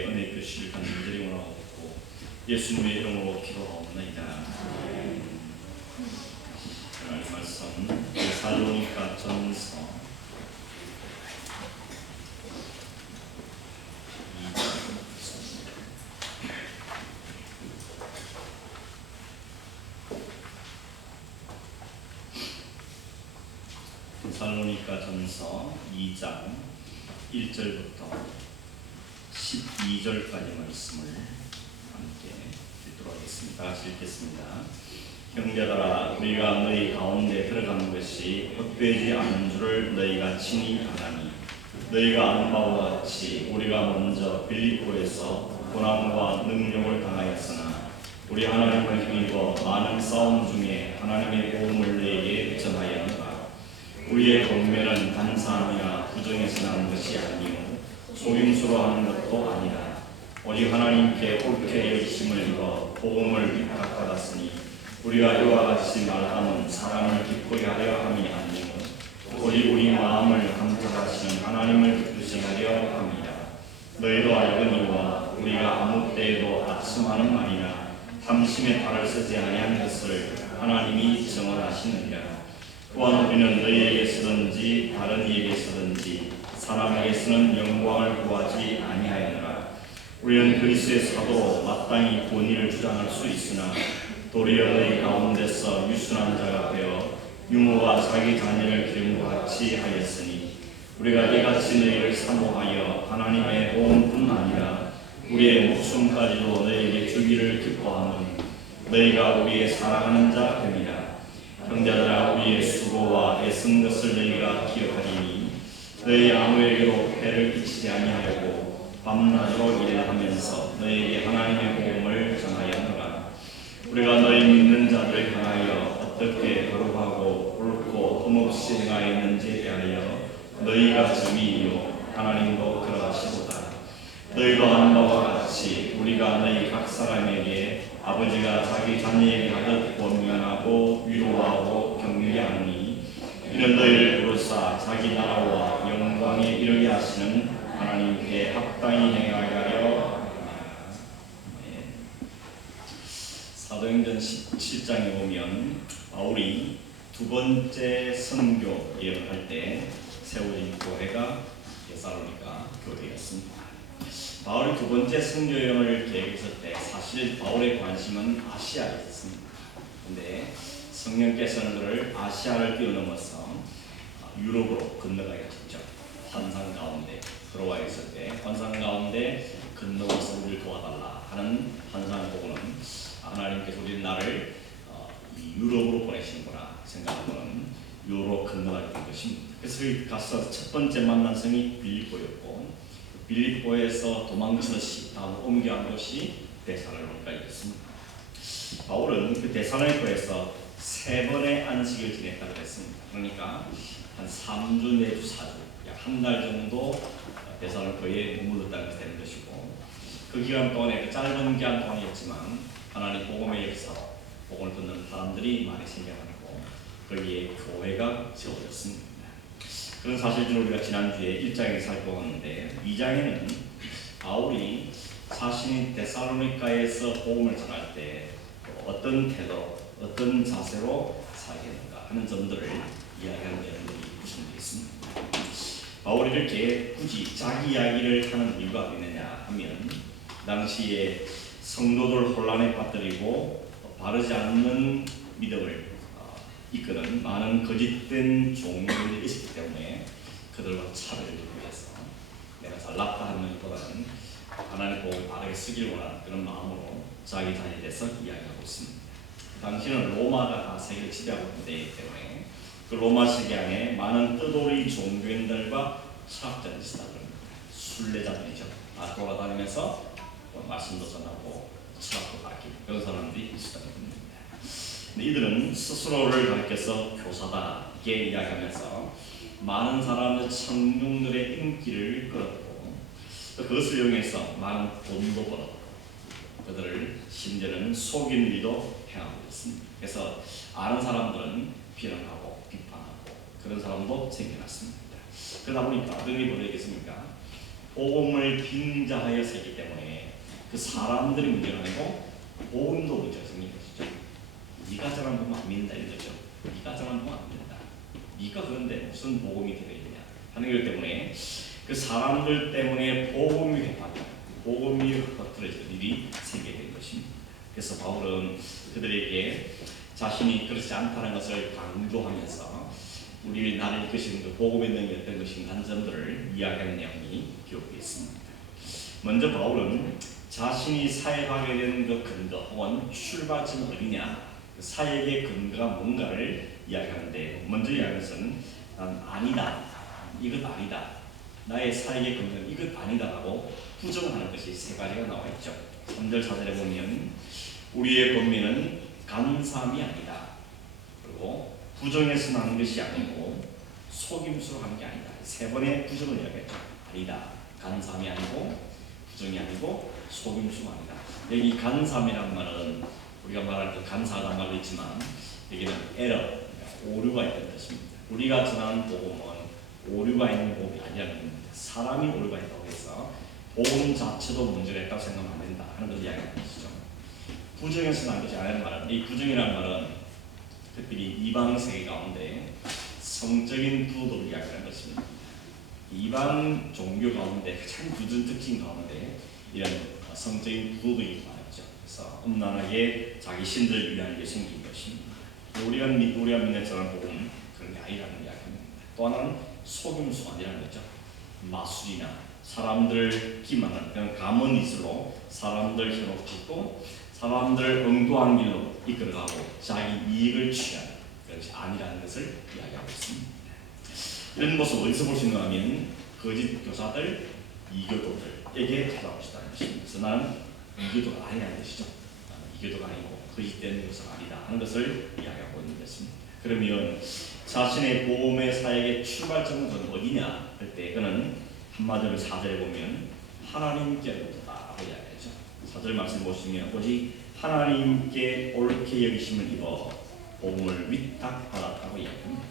우리에게 은혜 주시길 간절히 원하고 예수님의 이름으로 기도하옵나이다. 하나님 말씀 데살로니가 전서 2장 데살로니가 전서 2장 1절부터 12절까지 말씀을 함께 읽도록 하겠습니다. 같이 읽겠습니다. 형제들아, 우리가 너희 가운데 들어가는 것이 헛되지 않은 줄을 너희가 친히 아나니, 너희가 아는 바와 같이 우리가 먼저 빌립보에서 고난과 능력을 당하였으나 우리 하나님을 힘입어 많은 싸움 중에 하나님의 복음을 너희에게 전하였노라. 우리의 권면은 간사함이나 부정에서 나는 것이 아니요 속임수로 하는 것도 아니다. 오직 하나님께 옳게 여기심을 입어 복음을 위탁받았으니 우리가 이와 같이 말하면 사람을 기쁘게 하려 함이 아니요 오직 우리 마음을 감찰하시는 하나님을 기쁘시게 하려 함이라. 너희도 알거니와 우리가 아무 때에도 아첨하는 말이나 탐심의 탈을 쓰지 아니한 것을 하나님이 정언하시느니라. 또한 우리는 너희에게 쓰든지 다른 이에게 쓰든지 사람에게 쓰는 영광을 구하지 아니하였노라. 우리는 그리스도의 사도로 마땅히 본의를 주장할 수 있으나 도리어 너희 가운데서 유순한 자가 되어 유모가 자기 자녀를 기름과 같이 하였으니 우리가 이같이 너희를 사모하여 하나님의 도움뿐 아니라 우리의 목숨까지도 너희에게 주기를 기뻐하는 너희가 우리의 사랑하는 자 됨이라. 형제들아, 우리의 수고와 애쓴 것을 너희가 기억하리니 너희 아무에게도 폐를 끼치지 아니하려고 밤낮으로 일을 하면서 너희에게 하나님의 복음을 전하였노라. 우리가 너희 믿는 자들을 향하여 어떻게 거룩하고 옳고 흠없이 행하였는지에 대하여 너희가 증인이요 하나님도 그러하시도다. 너희도 아는 바와 같이 우리가 너희 각 사람에게 아버지가 자기 자녀에게 하듯 권면하고 위로하고 격려하니 이는 너희를 부르사 자기 나라와 영광에 이르게 하시는 하나님께 합당히 행하게 하려. 사도행전 17장에 보면 바울이 두 번째 선교 여행을 할 때 세워진 교회가 데살로니가 교회였습니다. 바울이 두 번째 선교 여행을 계획했을 때 사실 바울의 관심은 아시아에 있었습니다. 그런데 성령께서는 그를 아시아를 뛰어넘어서 유럽으로 건너가야겠죠. 환상 가운데 들어와 있을 때 환상 가운데 건너와서 우리를 도와달라 하는 환상을 보고는 하나님께서 우리 나를 유럽으로 보내시는구나 생각하고는 유럽으로 건너가게 된 것입니다. 그래서 가서 첫 번째 만난 성이 빌립보였고 빌립보에서 도망치듯이 다음 옮겨간 곳이 데살로니가였습니다. 바울은 그 데살로니가에서 3번의 안식을 지냈다고 했습니다. 그러니까 한 3주 내주 4주 약 한 달 정도 데살로니가에 머물렀다는 것이 되는 것이고 그 기간 동안에 그 짧은 기간 동안이었지만 하나님 복음의 역사로 복음을 듣는 사람들이 많이 생겨나고 거기에 교회가 세워졌습니다. 그런 사실들을 우리가 지난주에 1장에 살펴봤는데 2장에는 바울이 자신이 데살로니가에서 복음을 전할 때 어떤 태도로 어떤 자세로 살겠는가 하는 점들을 이야기하는 내용들이 구성되어 있습니다. 바울이 이렇게 굳이 자기 이야기를 하는 이유가 있느냐 하면 당시에 성도들 혼란에 빠뜨리고 바르지 않는 믿음을 이끄는 많은 거짓된 종교들이 있었기 때문에 그들과 차별을 위해서 내가 잘났다 하는 것보다는 하나님의 복음을 바르게 쓰길 원하는 그런 마음으로 자기 자신에 대해서 이야기하고 있습니다. 당시는 로마가 다 세계를 지배하고 있는 때이기 때문에 그 로마 시기에 많은 뜨돌이 종교인들과 철학자들이 있었다고 합니다. 순례자들이죠. 다 돌아다니면서 말씀도 전하고 철학도 가르치고 그런 사람들이 있었다고 합니다. 이들은 스스로를 가리켜서 교사다 이렇게 이야기하면서 많은 사람들 청중들의 인기를 끌었고 그것을 이용해서 많은 돈도 벌었고 그들을 심지어는 속인 일도 행하고 있습니다. 그래서 아는 사람들은 비난하고 비판하고 그런 사람도 생겨났습니다. 그러다 보니까 어떤 일이 벌어지겠습니까? 복음을 빙자하여 살기 때문에 그 사람들이 문제가 아니고 복음도 문제가 생긴 것이죠. 네가 저랑 보면 안 믿는다 이거죠. 네가 저랑 보면 안 된다. 네가 그런데 무슨 복음이 되겠냐 하는 것 때문에 그 사람들 때문에 복음이 회파되고 복음이 흩어져질 일이 생기게 된 것입니다. 그래서 바울은 그들에게 자신이 그렇지 않다는 것을 강조하면서 우리 나를 이끄시는 그 복음의 능력이 어떤 것인가 하는 점들을 이야기하는 내용이 기록되어 있습니다. 먼저 바울은 자신이 사역하게 된 그 근거 혹은 출발점은 어디냐, 그 사역의 근거가 뭔가를 이야기하는데 먼저 이야기하는 것은 난 아니다, 이것 아니다, 나의 사역의 근거는 이것 아니다라고 부정하는 것이 세 가지가 나와 있죠. 3절 4절에 보면 우리의 권미는 간사함이 아니다, 그리고 부정해서 나는 것이 아니고 속임수로 하는 게 아니다. 세 번의 부정을 이야기했죠. 아니다, 간사함이 아니고 부정이 아니고 속임수가 아니다. 여기 간사함이란 말은 우리가 말할 때 간사하다는 말도 있지만 여기는 에러, 오류가 있다는 뜻입니다. 우리가 전하는 복음은 오류가 있는 복음이 아니라는 겁니다. 사람이 오류가 있다고 해서 복음 자체도 문제가 있다고 생각하면 안 된다 하는 것을 이야기하는 것이죠. 부정해서 난 것이 아니라는 말은, 이 부정이라는 말은 특별히 이방 세계 가운데 성적인 부도를 이야기하는 것입니다. 이방 종교 가운데 가장 굳은 특징 가운데 이런 성적인 부도들이 많았죠. 그래서 음란하게 자기 신들을 위한 게 생긴 것입니다. 우리가 믿는 저런 복음 그런 게 아니라는 이야기입니다. 또 하나는 속임수가 아니라는 거죠. 마술이나 사람들 기만하는 그런 가문이슬로 사람들 현혹시키고 사람들을 엉뚱한 길로 이끌어가고 자기 이익을 취하는 그것이 아니라는 것을 이야기하고 있습니다. 이런 모습을 어디서 볼 수 있는가 하면 거짓 교사들, 이교도들에게 찾아올 수 있다는 것입니다. 그래서 나는 이교도가 아니라는 것이죠. 나는 이교도가 아니고 거짓된 교사가 아니다 하는 것을 이야기하고 있는 것입니다. 그러면 자신의 복음의 사역의 출발점은 어디냐 할 때 그는 한마디로 4절에 보면 하나님께로부터다라고 이야기하죠. 4절 말씀 보시면 오직 하나님께 옳게 여기심을 입어 복음을 위탁받았다고 이야기합니다.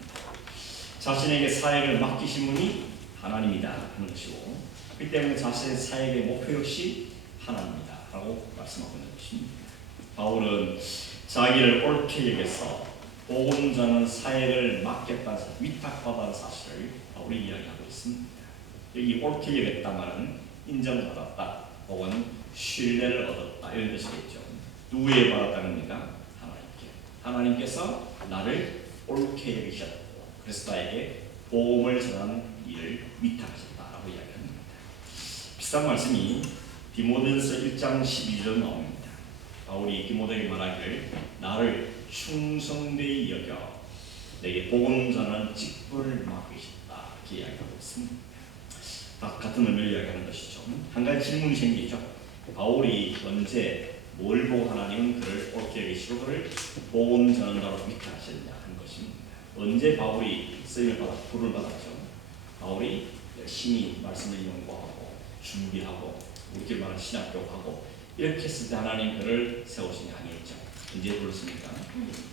자신에게 사역을 맡기신 분이 하나님이다 하는 것이고 그 때문에 자신의 사역의 목표 역시 하나님이다 라고 말씀하고 있는 것입니다. 바울은 자기를 옳게 여겨서 복음 전하는 사역을 맡겼다는 사실, 위탁받은 사실을 바울이 이야기하고 있습니다. 여기 옳게 여겼다 말은 인정받았다 혹은 신뢰를 얻었다 이런 뜻이겠죠. 누구에 받았다는 겁니까? 하나님께서 나를 옳게 여기셨고 그래서 나에게 복음을 전하는 일을 위탁하셨다라고 이야기합니다. 비슷한 말씀이 디모데전서 1장 12절 나옵니다. 바울이 디모데에게 말하기를 나를 충성되이 여겨 내게 복음 전하는 직분을 맡기셨다 이렇게 이야기하고 있습니다. 다 같은 의미를 이야기하는 것이죠. 한 가지 질문이 생기죠. 바울이 언제 뭘 보고 하나님은 그를 옳게 여기시고 그를 복음 전한다고 위탁하셨냐 하는 것입니다. 언제 바울이 쓰임을 받아 부름을 받았죠? 바울이 열심히 말씀을 연구하고 준비하고 우리끼리 말하는 신학교하고 이렇게 했을 때 하나님 그를 세우시니 아니했죠. 언제 불렀습니까?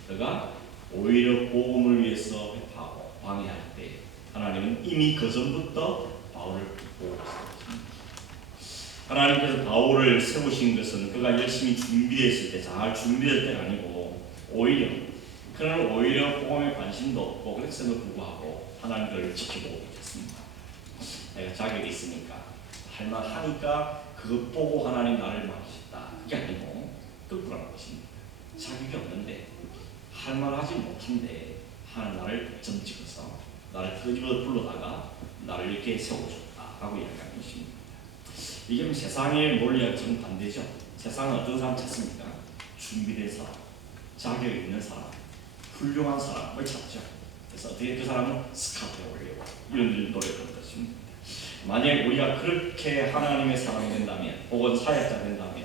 그가 오히려 복음을 위해서 회파하고 방해할 때 하나님은 이미 그 전부터 바울을 보고 있었습니다. 하나님께서 바울을 세우신 것은 그가 열심히 준비했을 때 잘 준비할 때가 아니고 오히려 그는 오히려 복음에 관심도 없고 그랬음에도 불구하고 하나님 그를 지켜보고 있었습니다. 내가 자격이 있으니까 할만하니까 그것 보고 하나님 나를 맡기셨다. 그게 아니고 거꾸로라는 것입니다. 자격이 없는데 할만하지 못한데 하나님 나를 점찍어서 나를 끄집어 불러다가 나를 이렇게 세워줬다라고 이야기하는 것입니다. 이게 세상의 논리와 좀 반대죠. 세상은 어떤 사람 찾습니까? 준비된 사람, 자격 있는 사람, 훌륭한 사람을 찾죠. 그래서 어떻게 그 사람은 스카우트에 올리고 이런 노력을 것입니다. 만약에 우리가 그렇게 하나님의 사람이 된다면 혹은 사역자 된다면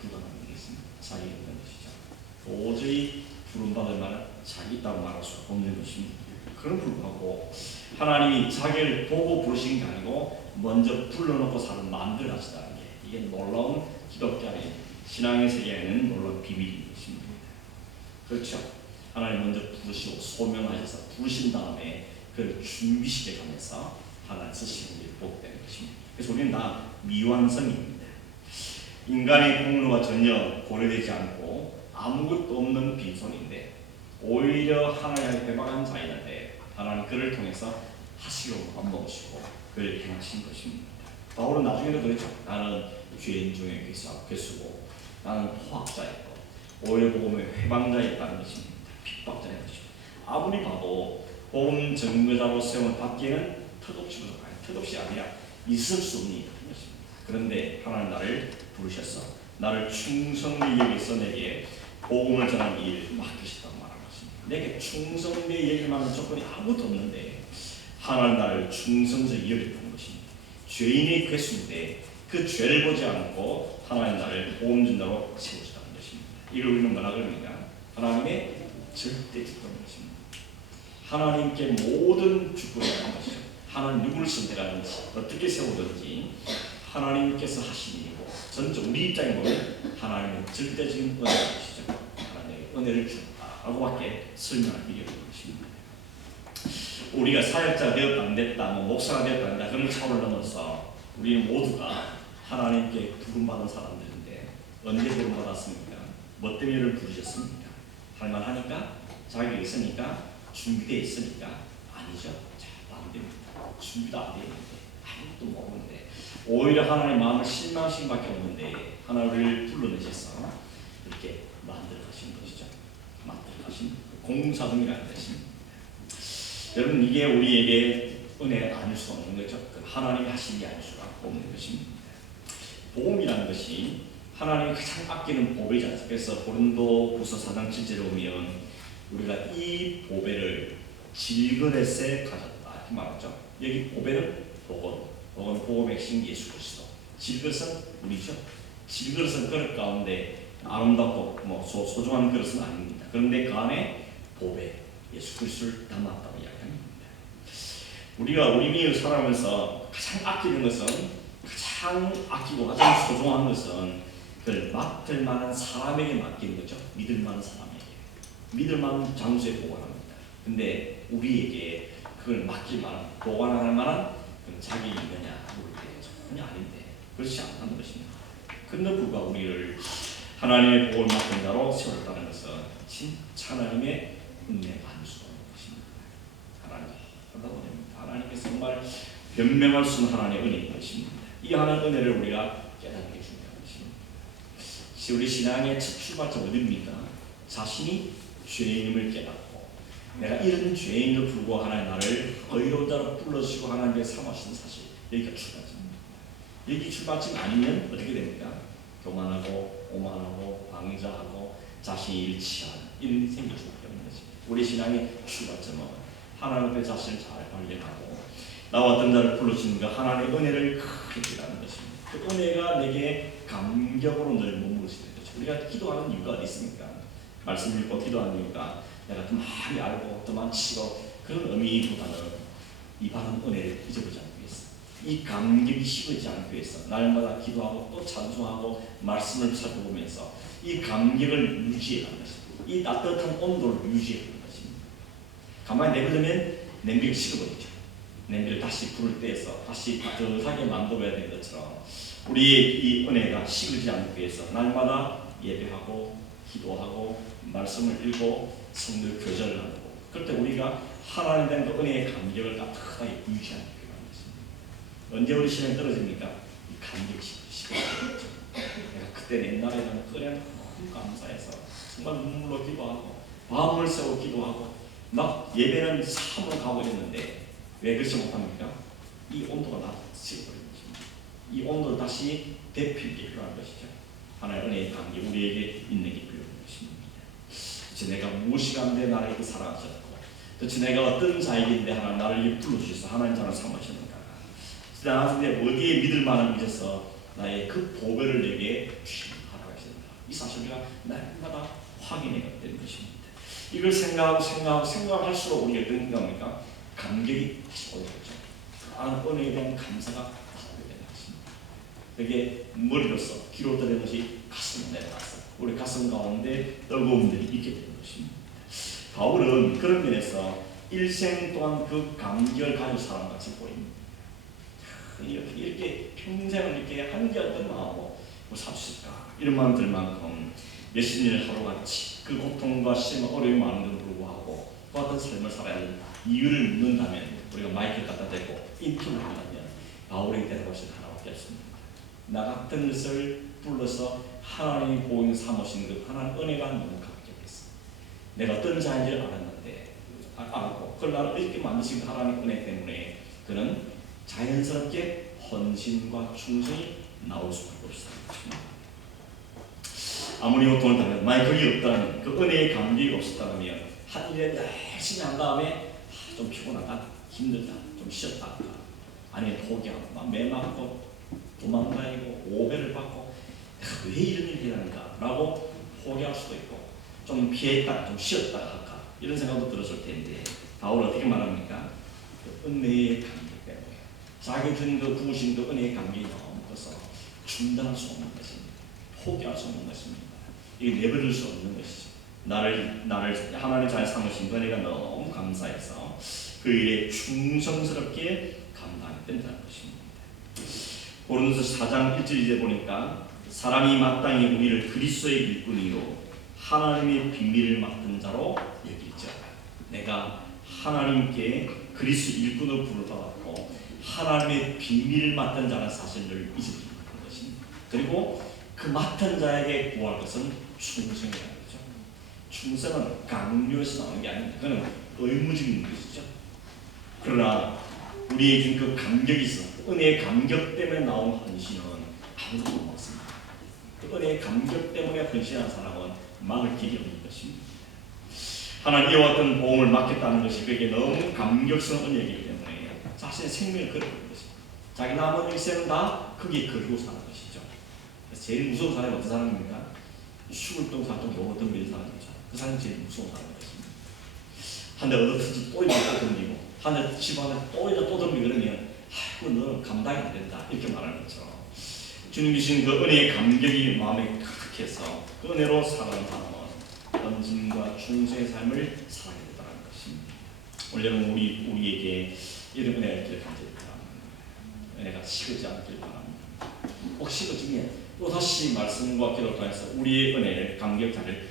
불가능한 게 있습니다. 자격이 있는 것이죠. 도저히 부름받을 만한 자격이 있다고 말할 수 없는 것입니다. 그런 불구하고 하나님이 자기를 보고 부르신 게 아니고 먼저 불러놓고 사람 만들어 하시다는 게 이게 놀라운 기독교의 신앙의 세계에는 놀라운 비밀인 것입니다. 그렇죠. 하나님 먼저 부르시고 소명하셔서 부르신 다음에 그를 준비시켜 가면서 하나님 쓰시는 일이 복되는 것입니다. 그래서 우리는 다 미완성입니다. 인간의 공로가 전혀 고려되지 않고 아무것도 없는 빈손인데 오히려 하나님의 배박한 자이는데 하나님 그를 통해서 하시려고 맘먹으시고 그를 행하신 것입니다. 바울은 나중에도 그랬죠. 나는 죄인 중에 괴수고 나는 포악자였고 오히려 복음의 회방자였다는 것입니다. 핍박자였는 것입니다. 아무리 봐도 복음 증거자로 세운 밖에는 턱없이 아니라 있을 수 없는 것입니다. 그런데 하나님 나를 부르셔서 나를 충성히 여기서 내게 복음을 전하는 일을 맡기셨다고 말하는 것입니다. 내게 충성히 여길 만한 조건이 아무것도 없는데 하나님 나를 충성스럽게 여겼다는 것입니다. 죄인의 괴수인데 그 죄를 보지 않고 하나님 나를 복음 전자로 세우셨다는 것입니다. 이걸 우리는 뭐라 그럽니까? 하나님의 절대 주권인 것입니다. 하나님께 모든 주권을 한 것이죠. 하나님 누구를 선택하든지 어떻게 세우든지 하나님께서 하신 일이고 전적 우리 입장에 보면 하나님의 절대적인 은혜이시죠. 하나님의 은혜를 주라고밖에 설명할 필요가 없는 것입니다. 우리가 사역자가 되었다 안 됐다, 목사가 되었다 안 됐다 그런 차원을 넘어서 우리는 모두가 하나님께 부름받은 사람들인데 언제 부름받았습니까? 뭐 때문에 이를 부르셨습니까? 할만하니까? 자격이 있으니까? 준비되어 있으니까? 아니죠. 자, 안 됩니다. 준비도 안 되어 있는데 아무것도 모르는데 오히려 하나님의 마음을 실망심밖에 없는데 하나님을 불러내셔서 이렇게 만들어가신 것이죠. 만들어가신 공사동이라는 뜻입니다. 여러분 이게 우리에게 은혜가 아닐 수 없는 거죠. 하나님이 하신 게 아닐 수가 없는 것입니다. 복음이라는 것이 하나님이 가장 아끼는 보배지 않습니까? 그래서 고린도후서 4장 7절에 보면 우리가 이 보배를 질그릇에 가졌다 이렇게 말하죠. 여기 보배는 복음은 복음의 핵심 예수 그리스도. 질그릇은 우리죠. 질그릇은 그릇 가운데 아름답고 소중한 그릇은 아닙니다. 그런데 그 안에 보배 예수 그리스도를 담았다고 이야기합니다. 우리가 우리 민을 살아가면서 가장 아끼는 것은 가장 아끼고 가장 소중한 것은 그걸 맡을 만한 사람에게 맡기는 거죠. 믿을 만한 사람에게. 믿을 만한 장소에 보관합니다. 근데 우리에게 그걸 맡길 만한, 보관할 만한 자격이 있느냐 모를 때 전혀 아닌데 그렇지 않다는 것입니다. 그런데 불구하고 우리를 하나님의 복을 맡은 자로 세웠다는 것은 진짜 하나님의 은혜가 아닐 수 없는 것입니다. 하나님께서 정말 변명할 수 없는 하나님의 은혜인 것입니다. 이 하나님의 은혜를 우리가 깨닫게 중요한 것입니다. 우리 신앙의 첫 출발점 어디입니까? 자신이 죄인임을 깨닫고 내가 이런 죄인을 불구하고 하나님 나를 의로운 자로 불러주시고 하나님께 삼으시는 사실 여기가 출발점입니다. 여기 출발점 아니면 어떻게 됩니까? 교만하고 오만하고 방자하고 자신이 일치하는 이런 생길 수밖에 없는 것입니다. 우리 신앙의 출발점은 하나님 앞에 자신을 잘 발견하고 나와 어떤 자를 불러주는 그 하나님의 은혜를 크게 깨닫는 것입니다. 그 은혜가 내게 감격으로 늘 머무르시는 거죠. 우리가 기도하는 이유가 어디 있습니까? 말씀 읽고 기도하는 이유가 내가 더 많이 알고 더 많이 치고 그런 의미보다는 이 받은 은혜를 잊어버리지 않기 위해서 이 감격이 식어지지 않기 위해서 날마다 기도하고 또 찬송하고 말씀을 살펴보면서 이 감격을 유지해가는 것입니다. 이 따뜻한 온도를 유지해가는 것입니다. 가만히 내버리면 냄비가 식어버리죠. 냄비를 다시 불을 떼서 다시 따뜻하게 만들어야 되는 것처럼 우리의 이 은혜가 식어지지 않기 위해서 날마다 예배하고 기도하고 말씀을 읽고 성도 교제를 하고 그럴 때 우리가 하나님에 대한 그 은혜의 감격을 따뜻하게 유지하는 필요가 있습니다. 언제 우리 신앙이 떨어집니까? 이 감격이 식어지죠. 내가 그때 옛날에는 그냥 너무 감사해서 정말 눈물로 기도하고 마음을 세워 기도하고 막 예배는 사모로 가고 있는데 왜 그렇지 못합니까? 이 온도가 다 식어버리는 것입니다. 이 온도를 다시 데필 게 필요한 것이죠. 하나의 은혜의 감격 우리에게 있는 게 필요한 것입니다. 도대체 내가 무엇이 간데 나를 이렇게 사랑하셨고 도대체 내가 어떤 자에게인데 하나님 나를 이렇게 불러주셔서 하나님 자를 삼으셨는가 나한테 어디에 믿을 만한 믿어서 나의 그 보배를 내게 주시는가 이 사실을 날마다 확인해야 되는 것입니다. 이걸 생각할수록 우리가 어떤 생각합니까? 감격이 다시 오게 되죠. 은혜에 대한 감사가 나오게 되는 것입니다. 그게 머리로서 귀로 들은 것이 가슴에 내려가서 우리 가슴 가운데 뜨거움들이 있게 되는 것입니다. 바울은 그런 면에서 일생 동안 그 감격을 가진 사람같이 보입니다. 이렇게 평생을 이렇게 한 게 어떤 마음으로 사주실까 이런 마음 들 만큼 몇십 년을 하루같이 그 고통과 심한 어려움이 많은데도 불구하고 또 어떤 삶을 살아야 하는 이유를 묻는다면 우리가 마이크를 갖다 대고 인터뷰를 한다면 바울이 대답할 수 있는 하나밖에 없습니다. 나 같은 것을 불러서 하나님이 보이는 삼으신 그 하나님 은혜가 너무 감격했어. 내가 어떤 자인지를 알았는데 알고 그걸 나를 이렇게 만드신 하나님 은혜 때문에 그는 자연스럽게 헌신과 충성이 나올 수밖에 없습니다. 아무리 고통을 당해도 만약 그게 없다면 그 은혜의 감격이 없었다면 한 일에 열심히 한 다음에 좀 피곤하다, 힘들다, 좀 쉬었다 아니면 포기하고 막 매맞고 도망다니고 오해를 받고 왜 이런 일이 일어나는가 라고 포기할 수도 있고 좀 피했다, 좀 쉬었다 할까 이런 생각도 들었을 텐데 바울은 어떻게 말합니까? 그 은혜의 감격 때문에 자기 든 그 부으신 그 은혜의 감격이 너무 커서 중단할 수 없는 것입니다. 포기할 수 없는 것입니다. 이게 내버릴 수 없는 것이죠. 나를 하나님 잘 삼으신 은혜가 너무 감사해서 그 일에 충성스럽게 감당했다는 것입니다. 고린도서 4장 1절에 보니까 사람이 마땅히 우리를 그리스도의 일꾼이요 하나님의 비밀을 맡은 자로 여기죠. 내가 하나님께 그리스도 일꾼으로 부르받았고 하나님의 비밀을 맡은 자라는 사실을 잊지 않는 것입니다. 그리고 그 맡은 자에게 구할 것은 충성이라는 거죠. 충성은 강요해서 나오는 게 아닙니다. 그건 의무적인 것이죠. 그러나 우리에게 그 감격이 있어. 은혜의 감격 때문에 나온 헌신은 아무도 못 먹습니다. 그 은혜의 감격 때문에 헌신한 사람은 막을 길이 없는 것입니다. 하나님 이와 같은 보험을 맡겠다는 것이 그에게 너무 감격스러운 은혜이기 때문에 자신의 생명을 걸어버린 것입니다. 자기 남은 일생은 다 크게 걸고 사는 것이죠. 제일 무서운 사람이 어떤 사람입니까? 죽을 동 살던 요거 덤비는 사람이죠. 그 사람이 제일 무서운 사람인 것입니다. 한 대 얻어터지 또 이제 또 덤비고 한 대 집안에 또 이제 또 덤비고 그러면 아이고 너는 감당이 안 된다 이렇게 말하는 것처럼 주님 주신 그 은혜의 감격이 마음에 가득해서 그 은혜로 살아가는 사람은 헌신과 충성의 삶을 살아야 된다는 것입니다. 원래는 우리에게 이런 은혜가 있기를 간절히 바랍니다. 은혜가 식지 않기를 바랍니다. 혹시 그중에 또 다시 말씀과 기도 통해서 우리의 은혜를 감격자를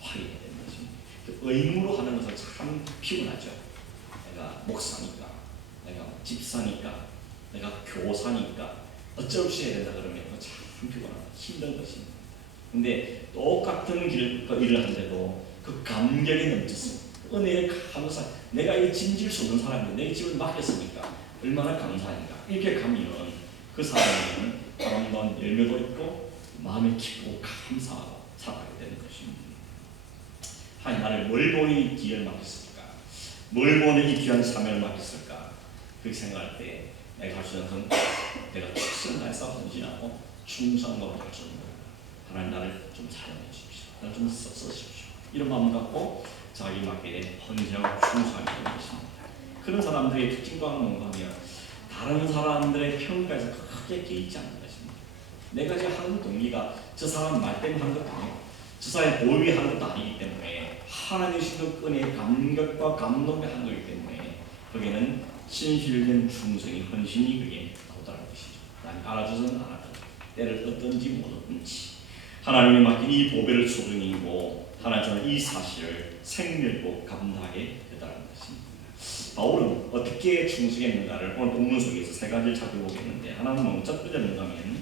확인해야 되는 것입니다. 그 의무로 하는 것은 참 피곤하죠. 내가 목사니까, 내가 집사니까, 내가 교사니까 어쩔 수 없이 해야 된다 그러면 참 피곤하고 힘든 것입니다. 근데 똑같은 일을 하는데도 그 감격이 넘쳤습니다. 은혜의 감사, 내가 이 짐질 수 없는 사람인데 내 집을 맡겼으니까 얼마나 감사한가. 이렇게 가면 그 사람은 아름다운 열매도 있고 마음이 기쁘고 감사하고 살아가게 되는 것입니다. 하나님 나를 뭘 보니 이 기회를 맡겼을까? 뭘 보니 이 귀한 사명을 맡겼을까? 그렇게 생각할 때 내가 할 수 있는 건 내가 최선을 다해서 헌신하고 충성하고 할 수 있는 거예요. 하나님 나를 좀 사용해 주십시오. 나를 좀 써주십시오. 이런 마음 갖고 자기 맡기에 헌신하고 충성하게 되는 것입니다. 그런 사람들의 특징과 뭔가 하면 다른 사람들의 평가에서 크게 개의치 않는 것입니다. 내가 지금 하는 동기가 저 사람 말 때문에 하는 것도 아니고 저 사람의 보유에 하는 것도 아니기 때문에 하나님의 주신 끈의 감격과 감동에 하는 것이기 때문에 거기는 진실된 충성이 헌신이 그게 나오다는 것이죠. 나는 알아주든 안 알아주든 때를 얻든지 못 얻든지 하나님이 맡긴 이 보배를 소중히고 하나님은 이 사실을 생명있고 감당하게 되다는 것입니다. 바울은 어떻게 충성했는가를 오늘 본문 속에서 세 가지를 살펴보겠는데 하나는 먼저 첫 번째 뭔가 하면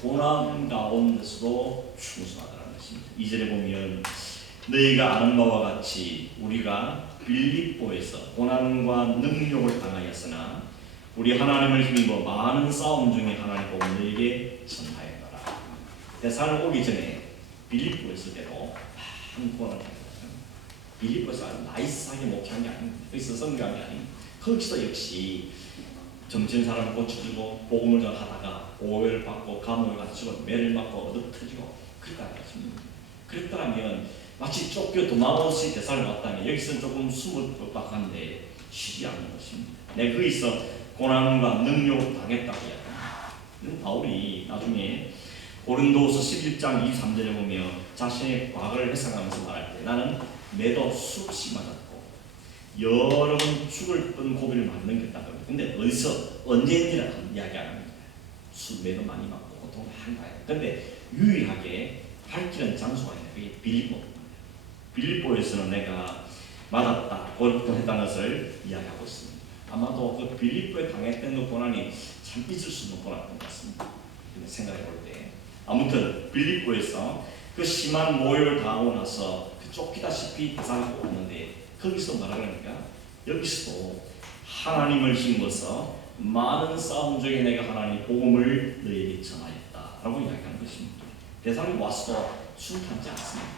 고난 가운데서도 충성하다는 것입니다. 2절에 보면 너희가 아는 바와 같이 우리가 빌립보에서 고난과 능욕을 당하였으나 우리 하나님을 힘입어 많은 싸움 중에 하나님 보고 너희에게 전하였노라. 대사를 오기 전에 빌립보에 있을 때도 많은 고난을 당했습니다. 빌립보에서 아주 나이스하게 목회한 게 아닙니다. 거기서 선교한 게 아닙니다. 거기서 역시 정치인 사람을 고쳐주고 복음을 전하다가 오해를 받고 감옥을 갇히고 매를 맞고 얻어터지고 그랬다는 것입니다. 그랬다면 마치 쫓겨 도망올 수 있게 대사를 왔다면 여기서는 조금 숨을 빡빡한데 쉬지 않는 것입니다. 내가 거기서 고난과 능욕을 당했다고 이야기합니다. 바울이 나중에 고린도서 11장 23절에 보면 자신의 과거를 회상하면서 말할 때 나는 매도 수없이 맞았고 여러 번 죽을 뻔 고비를 만넘겼다. 근데 어디서 언제인지는 이야기 안 합니다. 매도 많이 맞고 고통 많이 봐요. 근데 유일하게 밝히는 장소가 있는데 그게 빌립보. 빌립보에서는 내가 맞았다, 고통했다는 것을 이야기하고 있습니다. 아마도 그 빌립보에 당했던 그 고난이 참 잊을 수 없는 고난인 것 같습니다. 생각해 볼 때. 아무튼 빌립보에서 그 심한 모욕을 당하고 나서 그 쫓기다시피 대사하고 왔는데 거기서 뭐라 그러니까 여기서도 하나님을 힘입어서 많은 싸움 중에 내가 하나님 복음을 너에게 전하였다라고 이야기하는 것입니다. 대사님 와서도 순탄치 않습니다.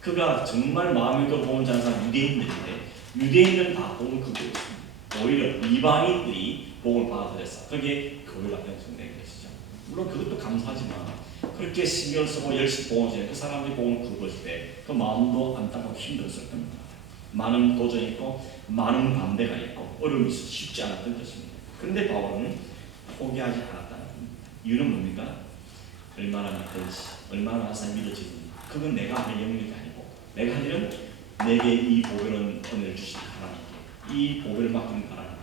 그가 정말 마음에도 복음을 전하는 사람 유대인들인데 유대인들은 다 복음을 걷고 있습니다. 오히려 이방인들이 복음을 받아들였어. 그게 교회가 변성된 것이죠. 물론 그것도 감사하지만 그렇게 신경 쓰고 열심히 복음을 전해 그 사람들이 복음을 걷었을 때 그 마음도 안타깝고 힘들었을 겁니다. 많은 도전이 있고 많은 반대가 있고 어려움이 있어 쉽지 않았던 것입니다. 그런데 바울은 포기하지 않았다는 겁니다. 이유는 뭡니까? 얼마나 믿든지 얼마나 항상 믿어지든지 그건 내가 할 영역이 아니고 내가 할 일은 내게 이 보배로운 은혜를 주신 하나님께 이 보배를 맡긴 하나님께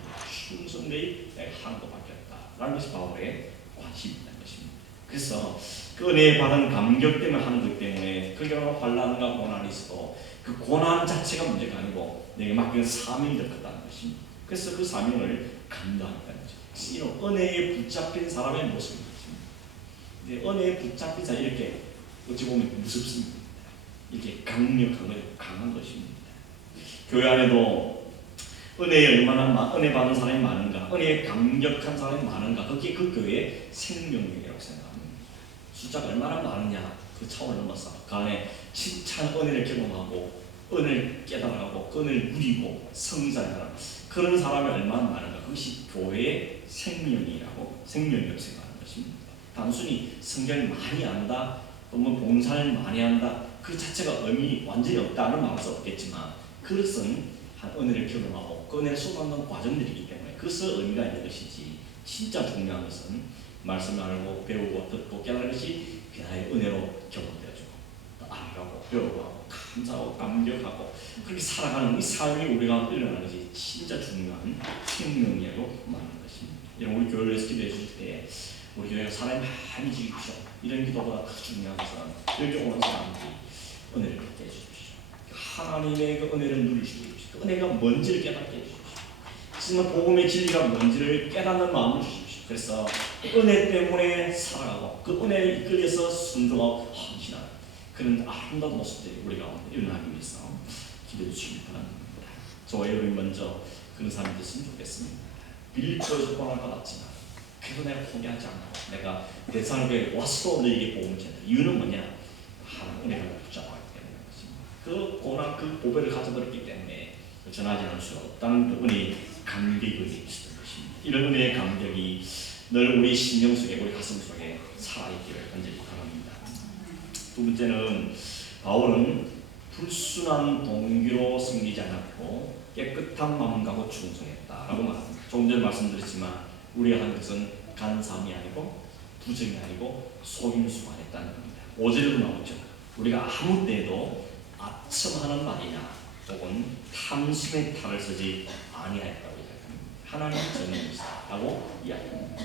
충성되이 내가 하는 것밖에 없다라는 것이 바울의 관심이라는 것입니다. 그래서 그 은혜 받은 감격 때문에 하는 것 때문에 그게 바로 환난과 고난이 있어도 그 고난 자체가 문제가 아니고 내게 맡긴 사명이 더 크다는 것입니다. 그래서 그 사명을 감당한다는 것입니다. 이런 은혜에 붙잡힌 사람의 모습인 것입니다. 은혜에 붙잡힌 사람 이렇게 어찌 보면 무섭습니다. 이렇게 강력한 거예요. 강한 것입니다. 교회 안에도 은혜에 얼마나 은혜 받는 사람이 많은가, 은혜에 강력한 사람이 많은가, 그게 그 교회의 생명력이라고 생각합니다. 숫자가 얼마나 많으냐 그 차원을 넘어서 그 안에 칭찬 은혜를 경험하고 은혜를 깨달아가고 그 은혜를 누리고 성장하는 그런 사람이 얼마나 많은가, 그것이 교회의 생명이라고 생명력 생각하는 것입니다. 단순히 성경을 많이 안다, 또는 봉사를 많이 한다 그 자체가 의미 완전히 없다는 말은 없겠지만 그것은 한 은혜를 경험하고 그 은혜를 쏟아놓는 과정들이기 때문에 그것은 의미가 있는 것이지 진짜 중요한 것은 말씀을 알고 배우고 듣고 깨달은 것이 그나의 은혜로 경험되어지고 또 알아가고 배워가고 감사하고 감격하고 그렇게 살아가는 이 삶이 우리가 일어나는 것이 진짜 중요한 생명이라고 말하는 것입니다. 이런 우리 교회를 위해서 기도해 주실 때 우리 교회가 사람이 많이 지십시오. 이런 기도보다 더 중요한 것은 여기 오는 사람들이 은혜를 받게 해주십시오. 하나님의 그 은혜를 누릴 수 있십시오. 그 은혜가 뭔지를 깨닫게 해주십시오. 정말 복음의 진리가 뭔지를 깨닫는 마음을 주십시오. 그래서 은혜 때문에 살아가고 그 은혜에 이끌려서 순종하고 헌신하는 그런 아름다운 모습들이 우리가 일어나기 위해서 기도해 주시기 바랍니다. 저와 여러분이 먼저 그런 사람이 됐으면 좋겠습니다. 빌립보에서 고난을 받았지만 그래도 내가 포기하지 않고 내가 대사로에 와서도 너에게 복음을 전한다. 이유는 뭐냐? 하나님 은혜를 붙잡아야 되는 것입니다. 그 고난 그 보배를 가져버렸기 때문에 전하지 않을 수 없다는 그 은혜의 감격이 있었던 것입니다. 이런 은혜의 감격이 늘 우리 심령 속에 우리 가슴 속에 살아있기를 간절히 바랍니다. 두 번째는 바울은 불순한 동기로 섬기지 않았고 깨끗한 마음가고 충성했다라고 말합니다. 조금 전에 말씀드렸지만 우리가 한 것은 간사함이 아니고 부정이 아니고 속임수가 했다는 겁니다. 5절에도 나오죠. 우리가 아무 때에도 아첨하는 말이나 혹은 탐심의 탈을 쓰지 아니하였다고 이야기합니다. 하나님 전능이시다고 이야기합니다.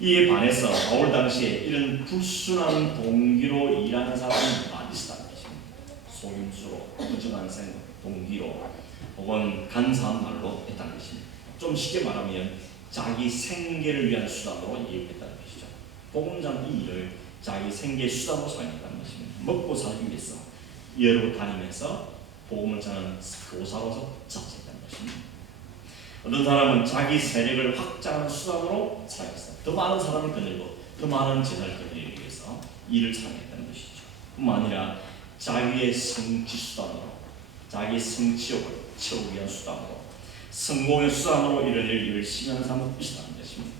이에 반해서 바울 당시에 이런 불순한 동기로 일하는 사람이 많이 있었다는 것입니다. 속임수로 부정한 생각, 동기로 혹은 간사한 말로 했다는 것입니다. 좀 쉽게 말하면 자기 생계를 위한 수단으로 이용했다는 것이죠. 복음자는 이 일을 자기 생계 수단으로 사용했다는 것입니다. 먹고 살기 위해서 여러 다니면서 복음을 전하는 교사로서 자처했다는 것입니다. 어떤 사람은 자기 세력을 확장하는 수단으로 사용했습니다. 더 많은 사람을 거느리고 더 많은 재산을 거느리기 위해서 일을 사용했다는 것이죠. 뿐만 아니라 자기의 성취 수단으로 자기 성취욕을 채우기 위한 수단으로 성공의 수단으로 이런 일을 열심히 하는 사람은 있다는 것입니다.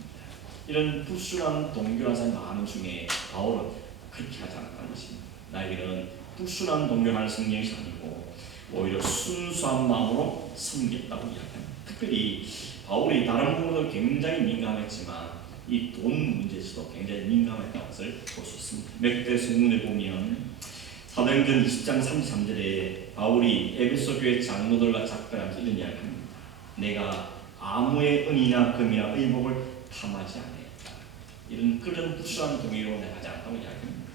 이런 불순한 동교라는 사람이 많은 중에 바울은 그렇게 하지 않았다는 것입니다. 나에게는 불순한 동교라는 성경이 아니고 오히려 순수한 마음으로 섬겼다고 이야기합니다. 특별히 바울이 다른 부분도 굉장히 민감했지만 이 돈 문제에서도 굉장히 민감했다는 것을 볼 수 있습니다. 몇 대 성문에 보면 사도행전 20장 33절에 바울이 에베소 교회 장로들과 작별하면서 이런 이야기합니다. 내가 아무의 은이나 금이나 의복을 탐하지 않았다. 이런 그런 불순한 동의로 내가 하지 않다고 이야기합니다.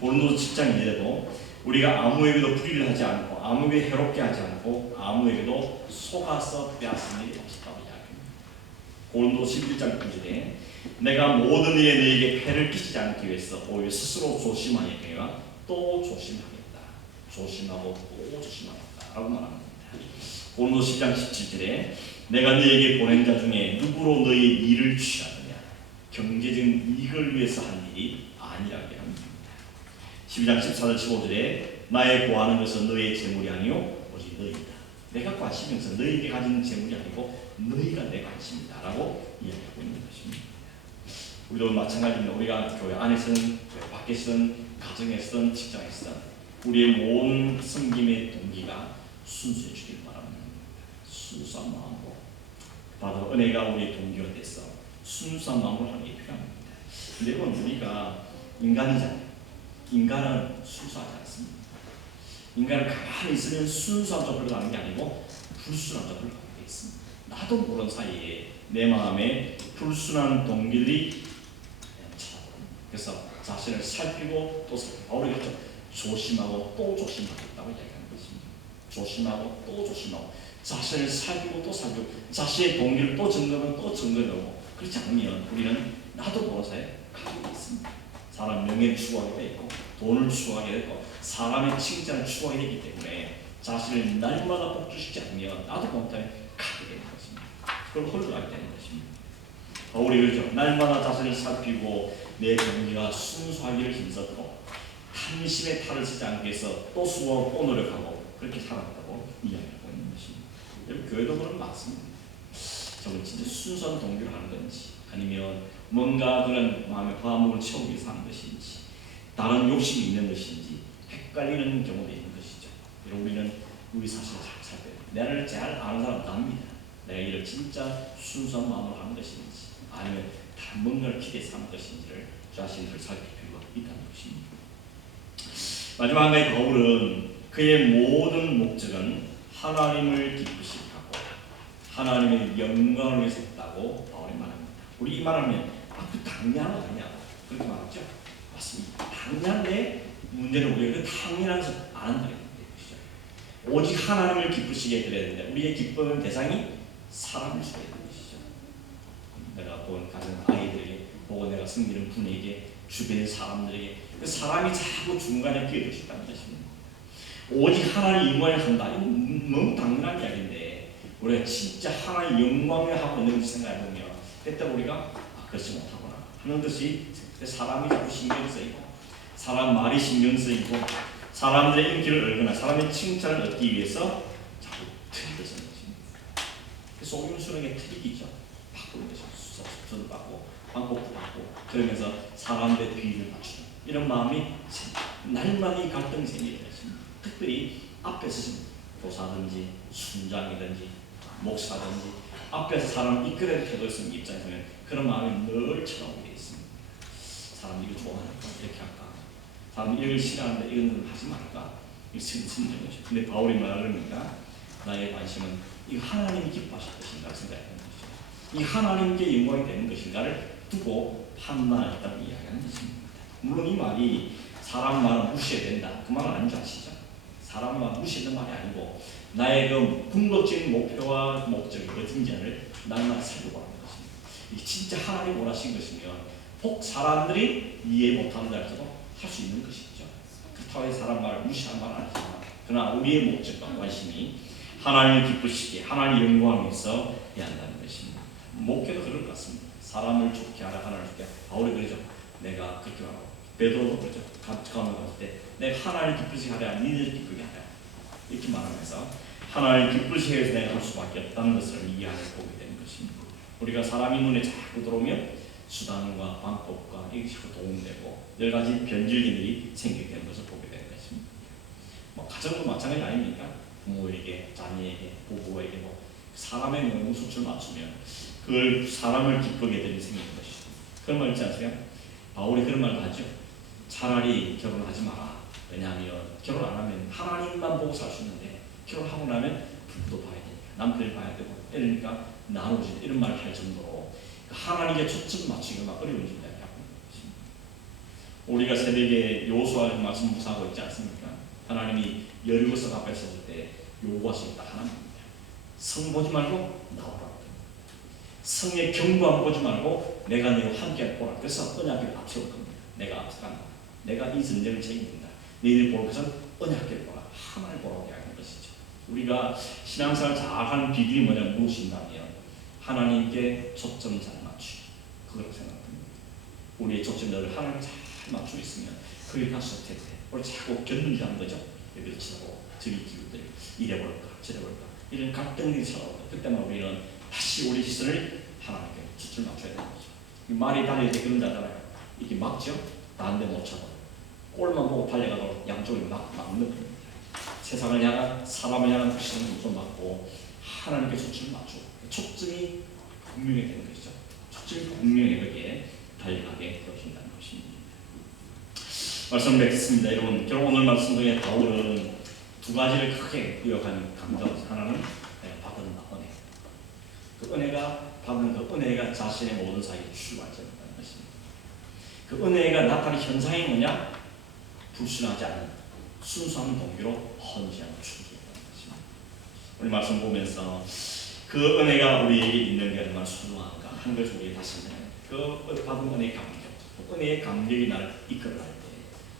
고린도서 10장 1절에도 우리가 아무에게도 불의를 하지 않고 아무에게 해롭게 하지 않고 아무에게도 속아서 빼앗은 일이 없었다고 이야기합니다. 고린도서 11장 9절에 내가 모든 일에 너에게 폐를 끼치지 않기 위해서 오히려 스스로 조심하였거니와 또 조심하겠다. 조심하고 또 조심하겠다 라고 말합니다. 고린도서 10장 17절에 내가 너에게 보낸 자 중에 누구로 너의 일을 취하느냐 경제적인 이익을 위해서 한 일이 아니라고 합니다. 12장 14절 15절에 나의 구하는 것은 너의 재물이 아니요 오직 너희다. 내가 관심이 없어 너희에게 가진 재물이 아니고 너희가 내 관심이다 라고 이야기하고 있는 것입니다. 우리도 마찬가지입니다. 우리가 교회 안에서는 교회 밖에서는 가정에서든 직장에서든 우리의 모든 섬김의 동기가 순수해 주길 바랍니다. 순수한 마음으로 바로 은혜가 우리의 동기가 돼서 순수한 마음으로 하는 게 필요합니다. 근데 여러분 우리가 인간이잖아요. 인간은 순수하지 않습니다. 인간은 가만히 있으면 순수한 쪽으로 가는 게 아니고 불순한 쪽으로 가게 돼 있습니다. 나도 모르는 사이에 내 마음에 불순한 동기들이 찾아옵니다. 그래서 자신을 살피고 또 바울이 그렇죠. 조심하고 또 조심하겠다고 이야기하는 것입니다. 조심하고 또 조심하고 자신을 살피고 또 살피고 자신의 동기를 또 점검하고 또 점검하고 그렇지 않으면 우리는 나도 모르는 사이에 가게 돼 있습니다. 사람 명예를 추구하게 되고 돈을 추구하게 되고 사람의 칭찬을 추구하게 되기 때문에 자신을 날마다 복주시지 않으면 나도 못하게 가게 되는 것입니다. 그걸 홀로가게 되는 것입니다. 바울이 그러죠. 날마다 자신을 살피고 내 동기가 순수하기를 힘썼고 탐심의 탈을 쓰지 않기 위해서 또 수고하고 또 노력하고 그렇게 살았다고 이야기하고 있는 것입니다. 여러분 교회도 그런 맞습니다. 저는 진짜 순수한 동기로 하는 건지 아니면 뭔가 그런 마음의 과목을 채우기 위해서 하는 것인지 다른 욕심이 있는 것인지 헷갈리는 경우도 있는 것이죠. 우리는 우리 사실을 잘 살펴야 돼요. 나를 잘 아는 사람은 납니다. 내가 이를 진짜 순수한 마음으로 하는 것인지 아니면 다 뭔가를 기대해서 하는 것인지를 자신을 살필 필요가 있다는 것입니다. 마지막 한 가지 바울은 그의 모든 목적은 하나님을 기쁘시게 하고 하나님의 영광을 위해서 했다고 바울이 말합니다. 우리 이 말하면 그 당연한 거 아니냐 그렇게 말하죠. 맞습니다. 당연한데 문제는 우리가 그 당연한 것을 안 한다는 것이죠. 오직 하나님을 기쁘시게 해드려야 되는데 우리의 기쁨의 대상이 사람일 수가 있는 것이죠. 내가 본 가정 아이들에게 보고 내가 섬기는 분에게 주변의 사람들에게 그 사람이 자꾸 중간에 끼어들 수 있다는 것입니다. 오직 하나님의 영광을 한다. 이건 너무 당연한 이야기인데 우리가 진짜 하나님의 영광을 하고 있는지 생각해보면 그때 우리가 그렇지 못하구나 하는 것이 사람이 자꾸 신경 쓰이고 사람 말이 신경 쓰이고 사람들의 인기를 얻거나 사람의 칭찬을 얻기 위해서 자꾸 틀을 쓰는 것입니다. 속임수령의 틀이죠. 바꾸는 것이죠. 수도 받고 방법도 받고 그러면서 사람들의 비위를 맞추는 이런 마음이 날마다 이 갈등이 생기는 것입니다. 특별히 앞에서 교사든지 순장이든지 목사든지 앞에서 사람을 이끌어야 태도를 쓰는 입장에서는 그런 마음이 늘 찾아오게 되어 있습니다. 사람이 이거 좋아하니까 이렇게 할까? 사람이 이걸 싫어하는데 이건 하지 말까? 이거 심리적인 것이죠. 근데 바울이 말하니까 나의 관심은 이 하나님이 기뻐하실 것인가 생각하는 것이죠. 이 하나님께 영광이 되는 것인가를 두고 판단하겠다고 이야기하는 것입니다. 물론 이 말이 사람 말은 무시해야 된다. 그 말은 아닌 줄 아시죠? 사람 말 무시하는 말이 아니고 나의 그 궁극적인 목표와 목적이 어딘지를 날마다 살펴보는 것입니다. 이게 진짜 하나님 원하신 것이면 혹 사람들이 이해 못한다 해도 할 수 있는 것이죠. 그렇다고 해서 사람 말을 무시하는 말은 아니지만 그러나 우리의 목적과 관심이 하나님을 기쁘시게 하나님의 영광을 위해서 해야 한다는 것입니다. 목회도 그럴 것 같습니다. 사람을 좋게 하라 하나님을 좋게 하라. 바울이 그러죠. 내가 그렇게 말하고 베드로도 그러죠. 가운데 갔을 때 내가 하나님을 기쁘시게 하라 니들 기쁘게 하라 이렇게 말하면서 하나님을 기쁘시게 해서 내가 할 수밖에 없다는 것을 이 안에 보게 되는 것입니다. 우리가 사람이 눈에 자꾸 들어오면 수단과 방법과 이것이 도움되고 여러 가지 변질된 일이 생기게 되는 것을 보게 되는 것입니다. 뭐 가정도 마찬가지 아닙니까? 부모에게, 자녀에게, 부부에게 뭐 사람의 너무 수치를 맞추면 그걸 사람을 기쁘게 되는 생기는 것이죠. 그런 말 있지 않습니까? 바울이 그런 말도 하죠. 차라리 결혼하지 마라. 왜냐하면 결혼 안 하면 하나님만 보고 살 수 있는데 결혼하고 나면 부부도 봐야 되니까 남편을 봐야 되고 이러니까 나누어진 이런 말을 할 정도로 하나님께 초점 맞추기가 막 어려운 일이라고 있습니다. 우리가 새벽에 여호수아 말씀 묵상하고 있지 않습니까? 하나님이 여리고성 앞에 섰을 때 요구하신 딱 하나입니다. 성 보지 말고 나오라. 성의 경관 보지 말고 내가 너희와 함께 보라. 그래서 언약궤를 앞세울 겁니다. 내가 앞서간다. 내가 이 전쟁을 책임진다. 너희들 볼 것은 언약궤를 보라. 하나를 보라고 이야기하는 것이죠. 우리가 신앙생활 잘하는 비결이 뭐냐면 무엇인가면 하나님께 초점 잘 맞추기. 그거라고 생각합니다. 우리의 초점을 하나님 잘 맞추고 있으면 그게 가서 대대. 우리 자꾸 견문하는 거죠. 여기를 치고 저기 기우들 이래볼까 저래볼까 이런 갈등들이 찾아오고 그때만 우리는 다시 우리 시선을 하나님께 초점을 맞춰야 되는 거죠. 말이 달릴 때 그런 자잖아요. 이렇게 막죠. 나한테 못 차고 꼴만 보고 달려가도 양쪽이 막는 겁니다. 세상을 향한 사람을 향한 시선을 우선 맞고 하나님께 초점을 맞추고 초점이 분명히 되는 것이죠. 초점이 분명히 거기에 달려가게 되어진다는 것입니다. 말씀을 맺겠습니다. 여러분, 결국 오늘 말씀 중에 바울은 두 가지를 크게 부여한 감정. 하나는 받은 은혜. 그 은혜가 받는 그 은혜가 자신의 모든 사역의 출발점이라는 것입니다. 그 은혜가 나타나는 현상이 뭐냐? 불순하지 않은 순수한 동기로 헌신하는 충성이라는 것입니다. 우리 말씀 보면서 그 은혜가 우리에게 있는 게 얼마나 소중한가 한 것을 우리가 다시 그 받은 은혜의 감격, 그 은혜의 감격이 나를 이끌어갈 때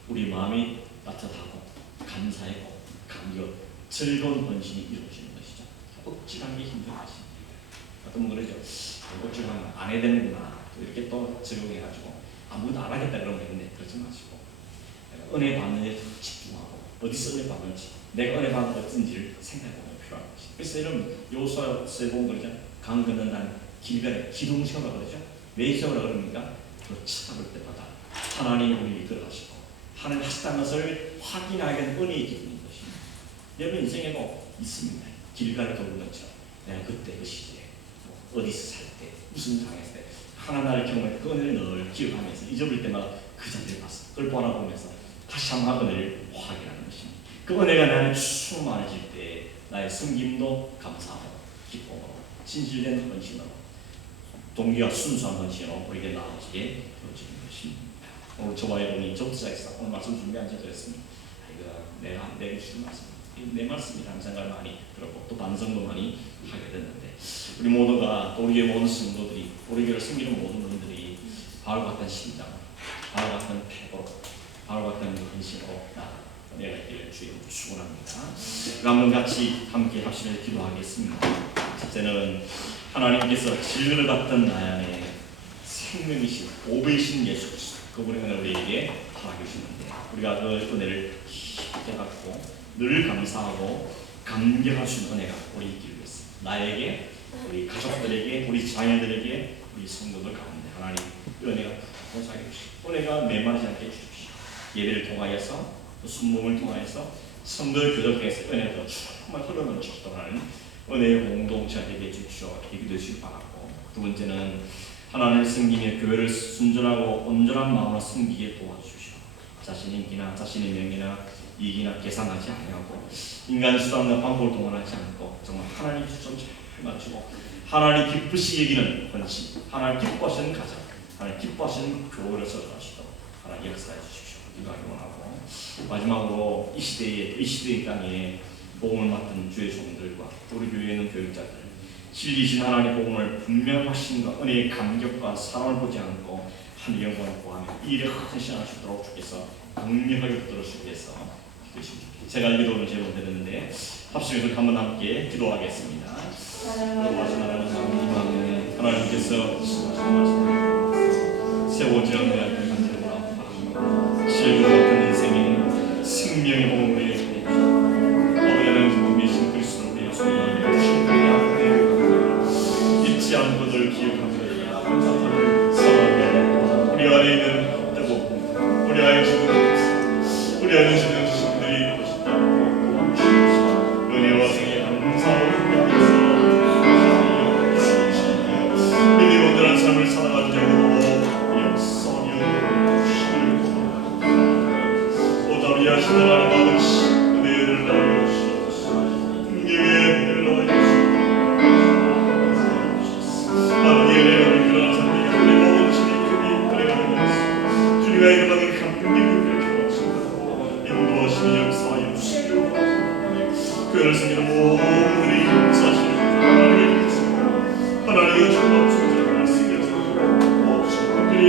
우리 마음이 따뜻하고 감사하고 감격, 즐거운 헌신이 이루어지는 것이죠. 억지하는 게 힘든 것입니다. 어떤 분 그러죠. 억지하면 안 해야 되는구나. 이렇게 또 적용해가지고 아무도 안 하겠다 그러면 되는데 그러지 마시고 은혜 받는 데 집중하고 어디서 은혜 받는지 내가 은혜 받는 어떤지를 생각해보면 필요한 것이죠. 그래서 이런 여호수아서에 보면 그러죠. 강 건너는 길가에 기둥 세우라고 그러죠. 왜 세우라고 그럽니까? 그 찾아볼 때마다 하나님이 우리를 이끌어가시고 하나님 하시다는 것을 확인하게 된 은혜의 기둥인 것입니다. 여러분 인생에도 있습니다. 길가를 도는 것처럼 내가 그때 그 시대에 어디서 살 때 무슨 상황에서 때 하나 나를 경험해 그 은혜를 늘 기억하면서 잊어버릴 때마다 그 자리를 봤어. 그걸 바라보면서 다시 한번 은혜를 확인하는 것입니다. 그 은혜가 나를 충만해질 때 나의 섬김도 감사하고 기쁨으로 진실된 헌신으로 동기와 순수한 헌신으로 우리에게 나아지게 되어지는 것입니다. 오늘 저와 여러분이 적자에서 오늘 말씀 준비한 적도 했습니다. 내가 내게 주신 말씀, 내 말씀이라는 생각을 많이 들었고 또 반성도 많이 하게 됐는데 우리 모두가 또 우리의 모든 성도들이 우리 교회를 섬기는 모든 분들이 바울과 같은 심장, 바울과 같은 태도로, 바울과 같은 헌신으로 내가 있기를 주의 축원합니다. 한번 같이 함께 합심해서 기도하겠습니다. 첫째는 하나님께서 진리를 같은 나의 안에 생명이신 오배이신 예수 그리스도 그분의 은혜를 우리에게 허락해주시는데 우리가 그 은혜를 깊게 갖고 늘 감사하고 감격할 수 있는 은혜가 우리 있기를 위해서 나에게 우리 가족들에게 우리 자녀들에게 우리 성도들 가운데 하나님 은혜가 보살해 주시고 은혜가 메마르지 않게 해주십시오. 예배를 통하여서 또 순봉을 통하여서 성도의 교독에서 은혜가 정말 흐르는 적동하는 은혜의 공동체가 되게 해주십시오. 기도해 주시기 바라고 두 번째는 하나님을 섬기며 교회를 순전하고 온전한 마음으로 섬기게 도와주십시오. 자신의 인기나 자신의 명예나 이익이나 계산하지 아니하고 인간 수단과 방법을 동원하지 않고 정말 하나님 초점 잘 맞추고 하나님 기쁘시게 여기는 헌신, 하나님 기뻐하시는 가정, 하나님 기뻐하시는 교회를 설정하시도록 하나님 역사해 주십시오. 기도하기 원하고 마지막으로 이 시대의 땅에 복음을 맡은 주의 종들과 우리 교회에 있는 교육자들 진리신 하나님의 복음을 분명하신과 은혜의 감격과 사랑을 보지 않고 하늘의 영광을 구하며 이 일에 헌신할 수 있도록 주께서 강력하게 붙들어 주시기 위해서 기도하십시오. 제가 기도를 제목드렸는데 합심해서 한번 함께 기도하겠습니다. 하나님께서 세워진 은혜를 간절히 실금 같은 인생의 생명의 복음을 위해 아버지 하나님 계신 그리스도를 위해 소망하며 잊지 않고 늘 기억하며 사랑하며 우리 안에 있는 뜨거움 우리 안에 주는 우리 안에 주는 주신들이 것이다. 은혜와 생의 감사로 믿음이 온전한 삶을 살아가는 자로 역사하며 오자리야 거룩하신 하나님 아버지 은혜를 나누어 주시옵소서. 긍휼의 은혜를 나누어 주시옵소서. 하나님의 은혜를 그런 삶이 우리 모든 주님 은혜가 되었습니다. 주님의 그런 감격이 그렇게 인도하시는 역사하여 주시옵소서. 교회를 섬기는 모든 분들이 역사하시는 하나님의 하나님의 정말 존재를 말씀하시고 모든 분들이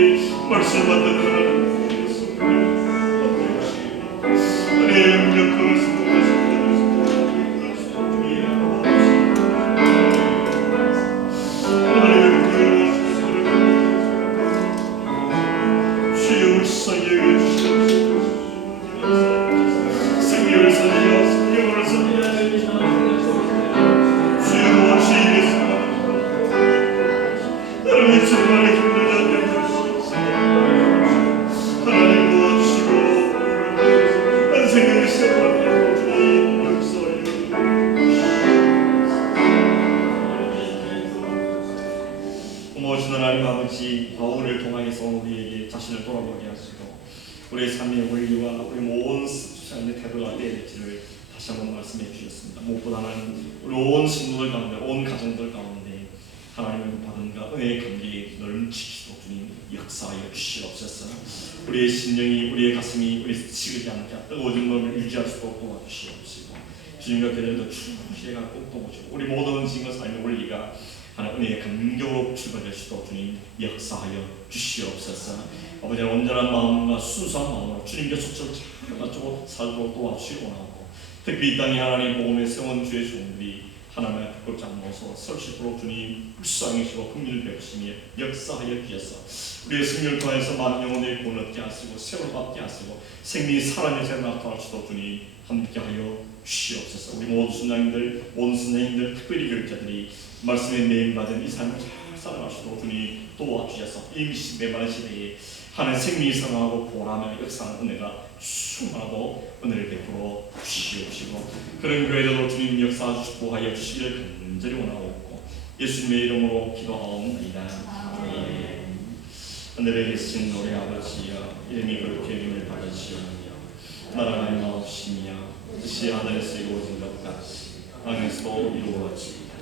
말씀 받는 하나님의 성령을 은혜의 능력을 수고하시고 바울을 통하여서 우리에게 자신을 돌아보게 하시고 우리의 삶의 원리와 우리 모든 삶의 태도가 어때야 될지를 다시 한번 말씀해 주셨습니다. 무엇보다는 우리 온 성도들 가운데 온 가정들 가운데 하나님을 받은가 은혜의 감격이 넘치시도록 주님 역사하여 주시옵소서. 우리의 심령이 우리의 가슴이 우리 식지 않게 뜨거워진 마음을 유지할 수 있도록 도와주시옵시고 주님과 교회를 더 충실히 꼭 도와주시고 우리 모든 지금 삶의 원리가 하나님의 감격으로 출발될 수도 주님 역사하여 주시옵소서. 아버지의 온전한 마음과 순수한 마음으로 주님께 속죄를 잘 맞추고 살도록 도와주시고 나오고 특히 이 땅에 하나님 복음에 세운 주의 종들이 하나님의 벽을 잡아서 설치도록 주님 불쌍히시고 긍휼을 베푸시며 역사하여 주셔서 우리의 승리를 통해서 많은 영혼들이 구원 얻게 하시고 세월 받게 하시고 생명이 살아있는 새 나타날 수도 주님 함께하여 주시옵소서. 우리 모든 순장님들 모든 선생님들 특별히 교육자들이 말씀에 매임받은 이 삶을 잘 살아가시도록 주님 도와주셔서 이 메마른 시대에 하나님 생명이 살아나고 보람의 역사하는 은혜가 충만하고 은혜를 베풀어 주시옵시고 그런 교회들로 주님 역사하시고 하여 주시기를 간절히 원하옵고 예수님의 이름으로 기도하옵나이다. 하늘에 계신 우리 아버지여 이름이 그렇게 이름을 받으시오며 나라가 임하옵시며 뜻이 하늘에서 이루어진 것 같이 땅에서도 이루어지이다.